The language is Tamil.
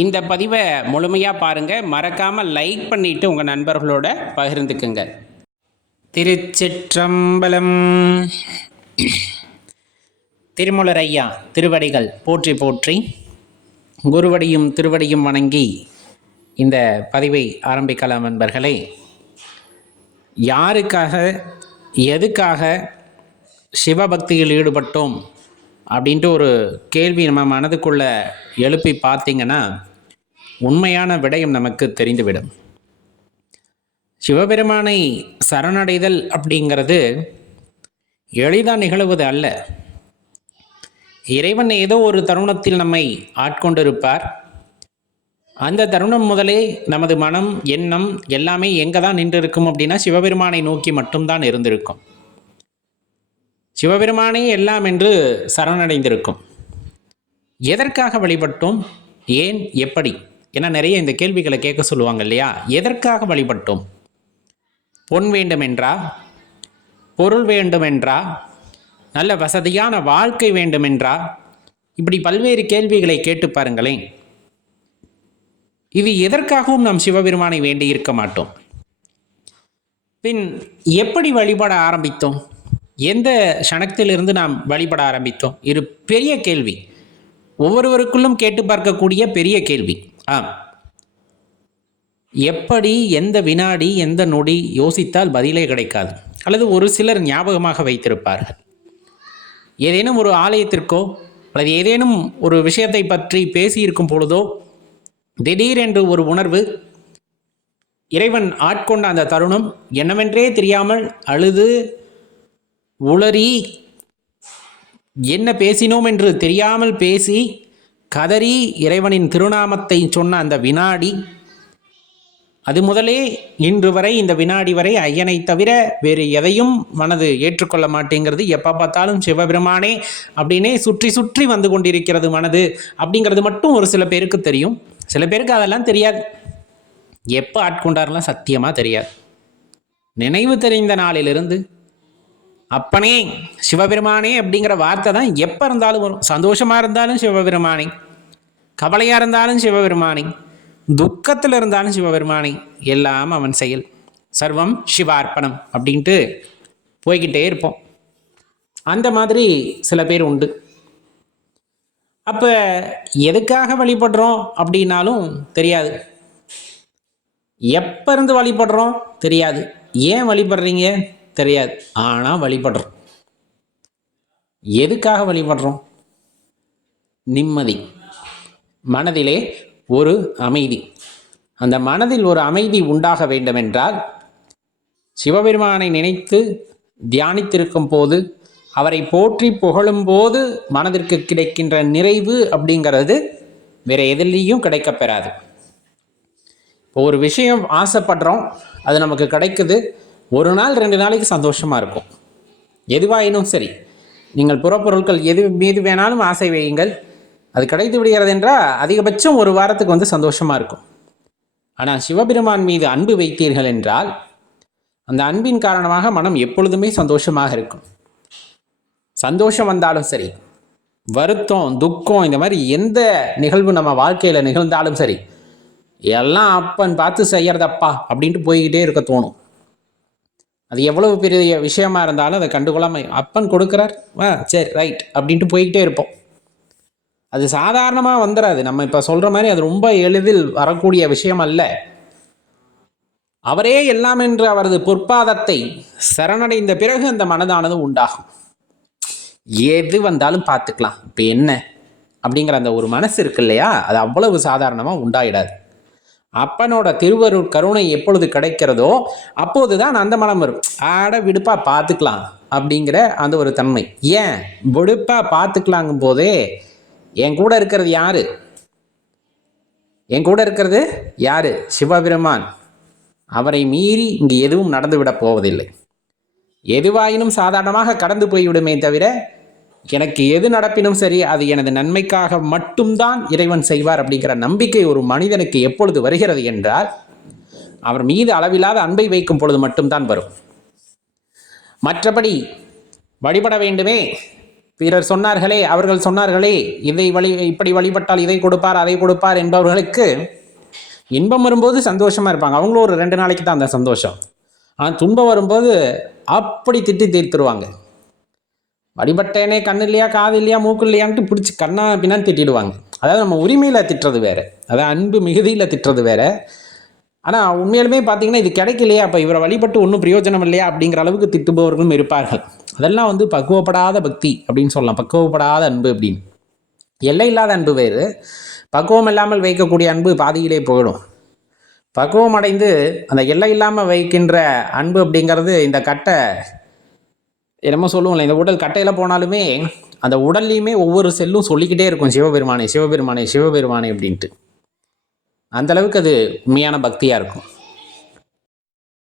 இந்த பதிவை முழுமையாக பாருங்கள் மறக்காமல் லைக் பண்ணிவிட்டு உங்கள் நண்பர்களோட பகிர்ந்துக்குங்க. திருச்சிற்றம்பலம். திருமுலரையா திருவடிகள் போற்றி போற்றி. குருவடியும் திருவடியும் வணங்கி இந்த பதிவை ஆரம்பிக்கலாம் நண்பர்களே. யாருக்காக எதுக்காக சிவபக்தியில் ஈடுபட்டோம்? அப்படின்ட்டு ஒரு கேள்வி நம்ம மனதுக்குள்ள எழுப்பி பார்த்தீங்கன்னா உண்மையான விடயம் நமக்கு தெரிந்துவிடும். சிவபெருமானை சரணடைதல் அப்படிங்கிறது எளிதாக நிகழுவது அல்ல. இறைவன் ஏதோ ஒரு தருணத்தில் நம்மை ஆட்கொண்டிருப்பார். அந்த தருணம் முதலே நமது மனம் எண்ணம் எல்லாமே எங்கே தான் நின்று இருக்கும் அப்படின்னா சிவபெருமானை நோக்கி மட்டும்தான் இருந்திருக்கும். சிவபெருமானே எல்லாம் என்று சரணடைந்திருக்கும். எதற்காக வழிபட்டோம்? ஏன்? எப்படி? என நிறைய இந்த கேள்விகளை கேட்க சொல்லுவாங்க இல்லையா? எதற்காக வழிபட்டோம்? பொன் வேண்டுமென்றா? பொருள் வேண்டுமென்றா? நல்ல வசதியான வாழ்க்கை வேண்டுமென்றா? இப்படி பல்வேறு கேள்விகளை கேட்டு பாருங்களேன். இது எதற்காகவும் நாம் சிவபெருமானை வேண்டி இருக்க மாட்டோம்? பின் எப்படி வழிபட ஆரம்பித்தோம்? எந்த சனத்திலிருந்து நாம் வழிபட ஆரம்பித்தோம்? இது பெரிய கேள்வி. ஒவ்வொருவருக்குள்ளும் கேட்டு பார்க்கக்கூடிய பெரிய கேள்வி. ஆம். எப்படி எந்த வினாடி எந்த நொடி யோசித்தால் பதிலே கிடைக்காது? அல்லது ஒரு சிலர் ஞாபகமாக வைத்திருப்பார்கள்? ஏதேனும் ஒரு ஆலயத்திற்கோ அல்லது ஏதேனும் ஒரு விஷயத்தை பற்றி பேசியிருக்கும் பொழுதோ திடீரென்று ஒரு உணர்வு இறைவன் ஆட்கொண்ட அந்த தருணம் என்னவென்றே தெரியாமல் அழுது உளறி என்ன பேசினோம் என்று தெரியாமல் பேசி கதறி இறைவனின் திருநாமத்தை சொன்ன அந்த வினாடி அது முதலே இன்று வரை இந்த வினாடி வரை ஐயனை தவிர வேறு எதையும் மனது ஏற்றுக்கொள்ள மாட்டேங்கிறது. எப்போ பார்த்தாலும் சிவபெருமானே அப்படின்னே சுற்றி சுற்றி வந்து கொண்டிருக்கிறது மனது அப்படிங்கிறது மட்டும் ஒரு சில பேருக்கு தெரியும். சில பேருக்கு அதெல்லாம் தெரியாது. எப்போ ஆட்கொண்டாரெலாம் சத்தியமாக தெரியாது. நினைவு தெரிந்த நாளிலிருந்து அப்பனே சிவபெருமானே அப்படிங்கிற வார்த்தை தான் எப்போ இருந்தாலும் வரும். சந்தோஷமாக இருந்தாலும் சிவபெருமானே. கவலையாக இருந்தாலும் சிவபெருமானே. துக்கத்தில் இருந்தாலும் சிவபெருமானே. எல்லாம் அவன் செயல். சர்வம் சிவார்ப்பணம் அப்படின்ட்டு போய்கிட்டே இருப்போம். அந்த மாதிரி சில பேர் உண்டு. அப்போ எதுக்காக வழிபடுறோம் அப்படின்னாலும் தெரியாது. எப்போ இருந்து வழிபடுறோம் தெரியாது. ஏன் வழிபடுறீங்க? தெரியாது. ஆனால் வழிபடுறோம். எதுக்காக வழிபடுறோம்? நிம்மதி. மனதிலே ஒரு அமைதி. அந்த மனதில் ஒரு அமைதி உண்டாக வேண்டுமென்றால் சிவபெருமானை நினைத்து தியானித்திருக்கும் போது அவரை போற்றி புகழும் போது மனதிற்கு கிடைக்கின்ற நிறைவு அப்படிங்கிறது வேற எதிலையும் கிடைக்கப்பெறாது. இப்போ ஒரு விஷயம் ஆசைப்படுறோம். அது நமக்கு கிடைக்குது. ஒரு நாள் ரெண்டு நாளைக்கு சந்தோஷமாக இருக்கும். எதுவாயினும் சரி நீங்கள் புறப்பொருட்கள் எது மீது வேணாலும் ஆசை வையுங்கள். அது கிடைத்து விடுகிறது என்றால் அதிகபட்சம் ஒரு வாரத்துக்கு வந்து சந்தோஷமாக இருக்கும். ஆனால் சிவபெருமான் மீது அன்பு வைத்தீர்கள் என்றால் அந்த அன்பின் காரணமாக மனம் எப்பொழுதுமே சந்தோஷமாக இருக்கும். சந்தோஷம் வந்தாலும் சரி வருத்தம் துக்கம் இந்த மாதிரி எந்த நிகழ்வு நம்ம வாழ்க்கையில் நிகழ்ந்தாலும் சரி எல்லாம் அப்பன் பார்த்து செய்யறதப்பா அப்படின்ட்டு போய்கிட்டே இருக்க தோணும். அது எவ்வளவு பெரிய விஷயமா இருந்தாலும் அதை கண்டுகொள்ளாமல் அப்பன் கொடுக்குறார் ஆ சரி ரைட் அப்படின்ட்டு போய்கிட்டே இருப்போம். அது சாதாரணமாக வந்துடாது நம்ம இப்போ சொல்கிற மாதிரி அது ரொம்ப எளிதில் வரக்கூடிய விஷயம் அல்ல. அவரே எல்லாம் என்று அவரது பொற்பாதத்தை சரணடைந்த பிறகு அந்த மனதானது உண்டாகும். எது வந்தாலும் பார்த்துக்கலாம். இப்போ என்ன? அப்படிங்கிற அந்த ஒரு மனசு இருக்கு இல்லையா? அது அவ்வளவு சாதாரணமாக உண்டாயிடாது. அப்பனோட திருவரு கருணை எப்பொழுது கிடைக்கிறதோ அப்போது தான் அந்த மனம் வரும். ஆட விடுப்பா பார்த்துக்கலாம் அப்படிங்கிற அந்த ஒரு தன்மை. ஏன்? விடுப்பா பார்த்துக்கலாங்கும் போதே என் கூட இருக்கிறது யாரு? என் கூட இருக்கிறது யாரு? சிவபெருமான். அவரை மீறி இங்கு எதுவும் நடந்துவிடப் போவதில்லை. எதுவாயினும் சாதாரணமாக கடந்து போய்விடுமே தவிர எனக்கு எது நடப்பினும் சரி அது எனது நன்மைக்காக மட்டும்தான் இறைவன் செய்வார் அப்படிங்கிற நம்பிக்கை ஒரு மனிதனுக்கு எப்பொழுது வருகிறது என்றால் அவர் மீது அளவில்லாத அன்பை வைக்கும் பொழுது மட்டும்தான் வரும். மற்றபடி வழிபட வேண்டுமே. பிறர் சொன்னார்களே அவர்கள் சொன்னார்களே இதை வழி இப்படி வழிபட்டால் இதை கொடுப்பார் அதை கொடுப்பார் என்பவர்களுக்கு இன்பம் வரும்போது சந்தோஷமா இருப்பாங்க. அவங்களும் ஒரு ரெண்டு நாளைக்கு தான் அந்த சந்தோஷம். ஆனால் துன்பம் வரும்போது அப்படி திட்டி தீர்த்துருவாங்க. வழிபட்டேனே கண்ணு இல்லையா காது இல்லையா மூக்கு இல்லையான்ட்டு பிடிச்சி கண்ணா பின்னான்னு திட்டிடுவாங்க. அதாவது நம்ம உரிமையில் திட்டுறது வேறு. அதாவது அன்பு மிகுதியில் திட்டுறது வேறு. ஆனால் உண்மையிலுமே பார்த்தீங்கன்னா இது கிடைக்கலையா அப்போ இவரை வழிபட்டு ஒன்றும் பிரயோஜனம் இல்லையா அப்படிங்கிற அளவுக்கு திட்டுபவர்களும் இருப்பார்கள். அதெல்லாம் வந்து பக்குவப்படாத பக்தி அப்படின்னு சொல்லலாம். பக்குவப்படாத அன்பு அப்படின்னு. எல்லை இல்லாத அன்பு வேறு. பக்குவம் இல்லாமல் வைக்கக்கூடிய அன்பு பாதியிலே போயிடும். பக்குவம் அடைந்து அந்த எல்லை இல்லாமல் வைக்கின்ற அன்பு அப்படிங்கிறது இந்த கட்டை என்னமோ சொல்லுவோம்ல இந்த உடல் கட்டையில் போனாலுமே அந்த உடல்லையுமே ஒவ்வொரு செல்லும் சொல்லிக்கிட்டே இருக்கும் சிவபெருமானே சிவபெருமானே சிவபெருமானை அப்படின்ட்டு. அந்த அளவுக்கு அது உண்மையான பக்தியாக இருக்கும்.